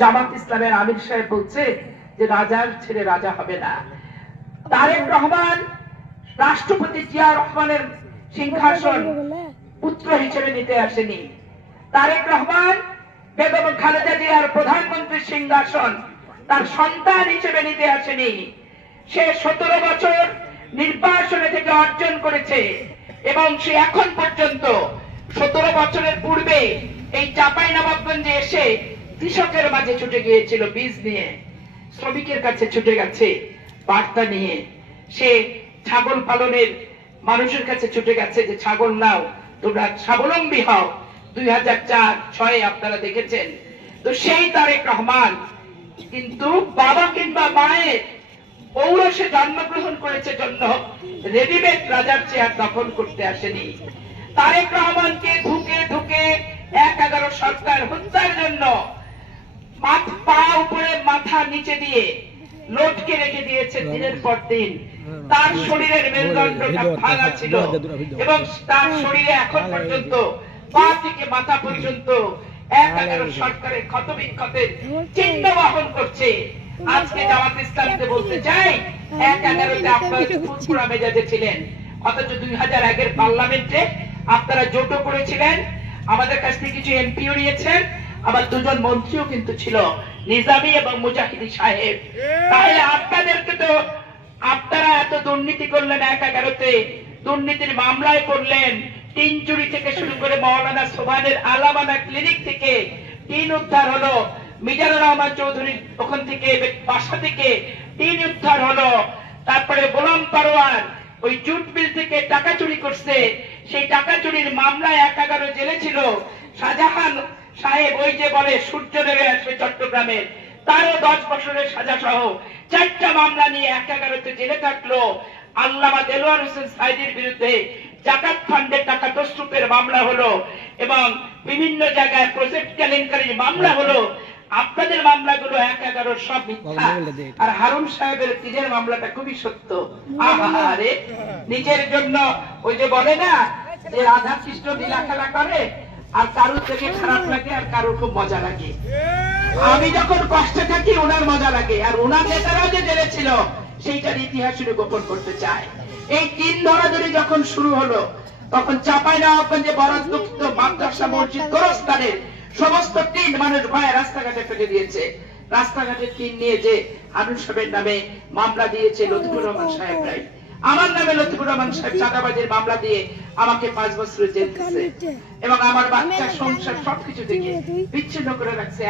জামাত ইসলামের আমির সাহেব বলছে যে রাজার ছেলে রাজা হবে না। তারেক রহমান রাষ্ট্রপতি জিয়া রহমানের সিংহাসন পুত্র হিসেবে নিতে আসেনি। তারেক রহমান বেগম খালেদা জিয়ার প্রধানমন্ত্রীর সিংহাসন তার সন্তান হিসেবে নিতে আসেনি। সে 17 বছর নির্বাসনে থেকে অর্জন করেছে এবং সে এখন পর্যন্ত 17 বছরের পূর্বে এই চাঁপাইনবাবগঞ্জে এসে কৃষকের মাঝে ছুটে গিয়েছিল, বীজ নিয়ে শ্রমিকের কাছে ছুটে গেছে বার্তা নিয়ে। সে ছাগল পালনের মানুষের কাছে ছুটে গেছে যে ছাগল নাও, তোমরা স্বাবলম্বী হও। 2004-06 আপনারা দেখেছেন। তো সেই তারেক রহমান কিন্তু বাবা কিংবা মায়ের ঔরসে জন্মগ্রহণ করেছে জন্য রেডিমেড রাজার চেয়ার দখল করতে আসেনি। তারেক রহমানকে ঢুকে ঢুকে 11 সরকার হত্যার জন্য পা উপরে মাথা নিচে দিয়ে লটকে রেখে দিয়েছে দিনের পর দিন। তার শরীরের মেরুদণ্ডটা ভাঙা ছিল এবং তার শরীরে এখন পর্যন্ত পা থেকে মাথা পর্যন্ত 11 সরকারের ক্ষতবিক্ষতের চিহ্ন বহন করছে। আজকে জামাত ইসলামকে বলতে চাই, 11-তে আপনারা ফুরফুরা মেজাজে ছিলেন, অথচ 2001-এর পার্লামেন্টে আপনারা জোটও করেছিলেন, আমাদের কাছ থেকে কিছু এমপিও নিয়েছেন, আবার 2 জন মন্ত্রীও কিন্তু ছিল, নিজামী এবং মুজাহিদি সাহেব। তাহলে আপনাদেরকে তো আপনারা এত দুর্নীতি করলেন, 11-তে দুর্নীতির মামলায় পড়লেন, টিন চুরি থেকে শুরু করে মাওলানা সোবহানের আলামানা ক্লিনিক থেকে টিন উদ্ধার হলো, মিজানুর রহমান চৌধুরীর ওখান থেকে বাসা থেকে টিন উদ্ধার হলো, তারপরে গোলাম পারওয়ার ওই জুট মিল থেকে টাকা চুরি করছে, সেই টাকা চুরির মামলায় 11 জেলে ছিল। শাহজাহান সাহেব ওই যে বলে সূর্য নেমে আসবে চট্টগ্রামের, তারও 10 বছরের সাজা সহ 4টা মামলা নিয়ে 11-তে জেলে থাকলো। আল্লামা দেলোয়ার হোসেন সাইদির বিরুদ্ধে জাকাত ফান্ডের টাকা তসরুপের মামলা হলো এবং বিভিন্ন জায়গায় প্রজেক্ট কেলেঙ্কারির মামলা হলো। আপনাদের মামলাগুলো 11 সব মিথ্যা, আর হারুন সাহেবের তীরের মামলাটা খুবই সত্য। আহারে, নিজের জন্য ওই যে বলে না যে রাধা কৃষ্ণ লীলা খেলা করে, আর কারুর থেকে খারাপ লাগে আর কারুর খুব মজা লাগে। আমি যখন কষ্টে থাকি ওনার মজা লাগে, আর ওনার নেতারাও যে জেলে ছিল সেইটার ইতিহাস শুনে গোপন করতে চায়। এই টিন ধরাধরি যখন শুরু হলো তখন চাঁপাইনবাবগঞ্জে বরাদ্দকৃত মাদ্রাসা মসজিদ গোরস্থানের সমস্ত টিন মানুষ ভয়ে রাস্তাঘাটে ফেলে দিয়েছে। রাস্তাঘাটের টিন নিয়ে যে হারুন সাহেবের নামে মামলা দিয়েছে লতিফুর রহমান সাহেবরাই, আমার নামে লতিফুর রহমান সাহেব চাঁদাবাজির মামলা দিয়ে আমাকে 5 বছরের জেল দিয়েছে এবং আমার বাচ্চা সংসার সবকিছু থেকে বিচ্ছিন্ন করে রাখছে।